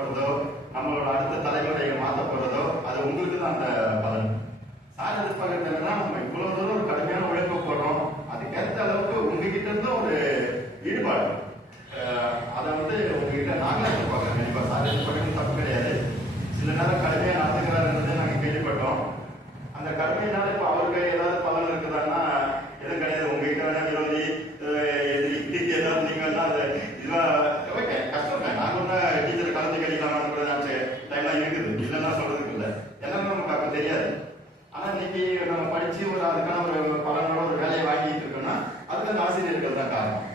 போறதோ நம்மளோட அடுத்த தலைமுறையை மாற்ற போறதோ அது உங்களுக்கு தான் அந்த பலன். சார் எதிர்பார்க்கறது என்னன்னா, நம்ம இவ்வளவு தூரம் ஒரு கடுமையான உழைப்பு போடுறோம், அதுக்கேற்ற அளவுக்கு உங்ககிட்ட இருந்து ஒரு ஈடுபாடு, அதை வந்து உங்ககிட்ட நாங்களே எதிர்பார்க்கறோம். கண்டிப்பா சார் எதிர்பார்க்கறது தப்பு கிடையாது. சில நேரம் கடுமையா நடந்துக்கிறாருன்றதை நாங்க கேள்விப்பட்டோம். அந்த கடுமையினால இப்ப அவருக்கு ஏதாவது பலன் இருக்குதான்னா எதுவும் கிடையாது. உங்ககிட்ட வேணா விரோதி ஏதாவது நீங்க வந்து அதை இதுவா கஷ்டம். நாங்க ஒண்ணு டீச்சர் கலந்து கழிக்கலாம்னு கூட நினைச்ச டைம்லாம் இருக்குது, இல்லைன்னா சொல்றதுக்கு இல்லை. எல்லாமே நமக்கு அப்ப தெரியாது. ஆனா இன்னைக்கு நம்ம படிச்சு ஒரு அதுக்கான ஒரு பலனோட ஒரு வேலையை வாங்கிட்டு இருக்கோம்னா அதுக்கு அந்த ஆசிரியர்கள் தான் காரணம்.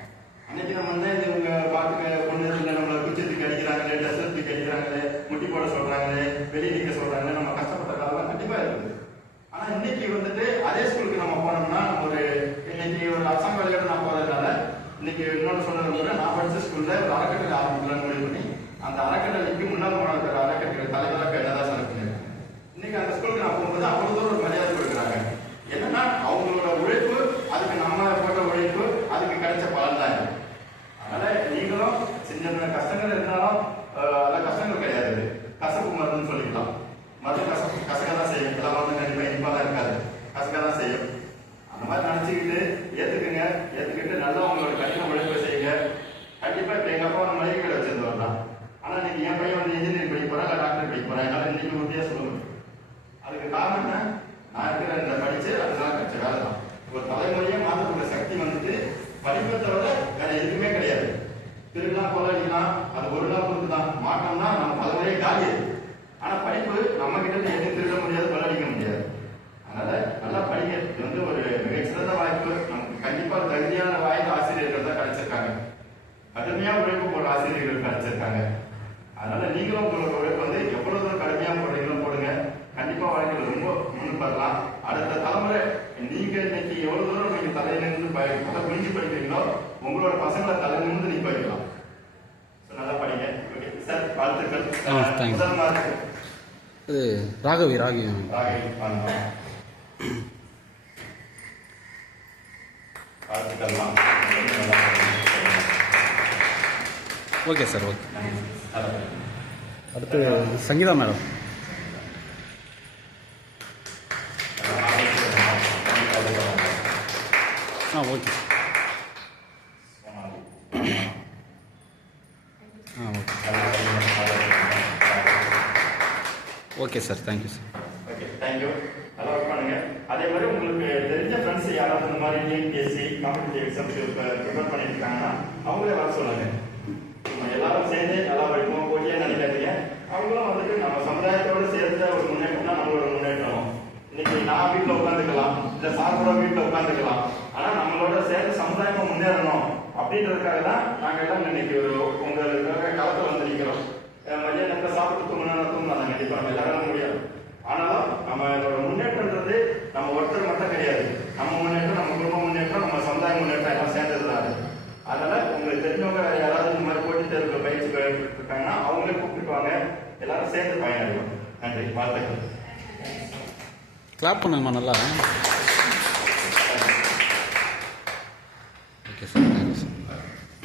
அன்னைக்கு நம்ம வந்து இவங்க பாட்டுக்கு பொண்ணு இல்லை, நம்மளை குச்சத்துக்கு அடிக்கிறாங்களே, டெஸ்டத்துக்கு அடிக்கிறாங்களே, முட்டி போட சொல்றாங்களே, வெளியே நிற்க சொல்றாங்களே, நம்ம கஷ்டப்பட்ட காலம் கண்டிப்பா இருக்குது. ஆனா இன்னைக்கு வந்துட்டு அதே ஸ்கூலுக்கு நம்ம போனோம்னா ஒரு இன்னைக்கு ஒரு அசாம் வேலையோட நான் போறதுனால இன்னைக்கு இன்னொன்று சொன்னது கூட, நான் படிச்ச ஸ்கூல்ல ஒரு அறக்கட்டளை ஆரம்பிக்கலாம்னு முடிவு பண்ணி அந்த அறக்கட்டளைக்கு முன்னாள் மாணவர்கள் அறக்கட்டளை தலைவராக என்னதான் செலக்ட் பண்ணிருக்காங்க. இன்னைக்கு அந்த ஸ்கூலுக்கு நான் போகும்போது அவ்வளவு தூரம் ஒரு மரியாதை கொடுக்குறாங்க. என்னன்னா அவங்களோட உழைப்பு, அதுக்கு நம்ம போட்ட உழைப்பு, அதுக்கு கிடைச்ச பலன் தான். அதனால நீங்களும் சின்ன கஷ்டங்கள் இருந்தாலும் அதெல்லாம் கஷ்டங்கள் கிடையாது, கசப்பு மருந்துன்னு சொல்லிக்கலாம். மருந்து கசக்க தான் செய்யும், எல்லாம் வந்து கண்டிப்பா இனிப்பா தான் இருக்காது, கசக்க தான் செய்யும். அந்த மாதிரி நினைச்சுக்கிட்டு ஏத்துக்குங்க, ஏத்துக்கிட்டு நல்லா உங்களோட கடின உழைப்பை செய்யுங்க. கண்டிப்பா இப்ப எங்க அப்பா வந்து மளிகை கடை வச்சிருந்தவர் தான். ஆனா இன்னைக்கு என் பையன் வந்து இன்ஜினியரிங் படிக்க போறேன், இல்லை டாக்டர் படிக்க போறேன். என்னால இன்னைக்கு உறுதியா சொல்ல முடியும். அதுக்கு காரணம் என்ன? நான் இருக்கிற இந்த படிச்சு அதனால கிடைச்ச வேலை தான். ஒரு தலைமுறையே மாற்றக்கூடிய சக்தி வந்துட்டு படிப்பை தவிர வேற எதுவுமே கிடையாது. திருவிழா கொள்ளலாம், அது ஒரு நாள் பொறுத்து தான். மாற்றம்னா நம்ம தலைமுறையே காலி. ஆனா படிப்பு நம்ம கிட்ட இருந்து எதுவும் திருட முடியாது, கொள்ளடிக்க முடியாது. அதனால நல்லா படிங்க. இது வந்து ஒரு மிகச்சிறந்த வாய்ப்பு. நமக்கு கண்டிப்பா தகுதியான வாய்ப்பு ஆசிரியர்கள் தான் கிடைச்சிருக்காங்க, கடுமையா உழைப்பு போடுற ஆசிரியர்கள் கிடைச்சிருக்காங்க. அதனால நீங்களும் உங்களோட உழைப்பு வந்து எவ்வளவு தூரம் கடுமையா போடுறீங்களோ போடுங்க. கண்டிப்பா வாழ்க்கையில் ரொம்ப முன்னுக்கு வரலாம். அடுத்த தலைமுறை நீங்க இன்னைக்கு எவ்வளவு தூரம் நீங்க தலையிலிருந்து தலை குனிஞ்சு படிக்கிறீங்களோ உங்களோட பசங்களை தலையிலிருந்து நீங்க வைக்கலாம். நல்லா படிங்க. ஓகே சார், வாழ்த்துக்கள். முதல் மார்க் ராகவி வாழ்த்துக்கள்லாம். Okay sir, okay. அடுத்து Sangeetha madam. Okay. Okay sir, thank you sir. Okay, thank you. நல்லா ஒர்க் பண்ணுங்க. அதே மாதிரி உங்களுக்கு தெரிஞ்ச ஃப்ரெண்ட்ஸ் யாராவது இந்த மாதிரி டிஎன்பிஎஸ்சி காம்படிட்டிவ் எக்ஸாம்ஸ் ப்ரிப்பேர் பண்ணிட்டு இருக்காங்கன்னா அவங்களே வர சொல்லுங்க. நம்ம எல்லாரும் சேர்ந்து நல்லா படிப்போம், போட்டியாக நினைக்காதீங்க. அவங்களும் வந்துட்டு நம்ம சமுதாயத்தோடு சேர்ந்த ஒரு முன்னேற்றம் தான் நம்மளோட முன்னேற்றம். இன்னைக்கு நான் வீட்டில் உட்காந்துக்கலாம், இல்லை சார்போட வீட்டில் உட்காந்துக்கலாம். ஆனா நம்மளோட சேர்ந்து சமுதாயமா முன்னேறணும் அப்படின்றதுக்காக தான் நாங்க எல்லாம் இன்னைக்கு ஒரு உங்களுக்காக களத்தில் வந்து நிற்கிறோம். மதிய நேரத்தில் சாப்பிட்டு தூங்கணும், கண்டிப்பா நம்ம எல்லாரும் முடியாது. ஆனாலும் நம்மளோட முன்னேற்றம்ன்றது நம்ம ஒருத்தர் மட்டும் கிடையாது. நம்ம முன்னேற்றம், நம்ம குடும்ப முன்னேற்றம், நம்ம சமுதாய முன்னேற்றம் எல்லாம் சேர்ந்ததுதான். அதனால உங்களுக்கு தெரிஞ்சவங்க யாராவது இந்த மாதிரி போட்டித் தேர்வுகள் பயிற்சி இருக்காங்கன்னா அவங்களே கூப்பிட்டுவாங்க, எல்லாரும் சேர்ந்து பயனடைவோம். நன்றி, வாழ்த்துக்கள். கிளாப் பண்ணுங்கம்மா நல்லா. Okay sir, thank you sir.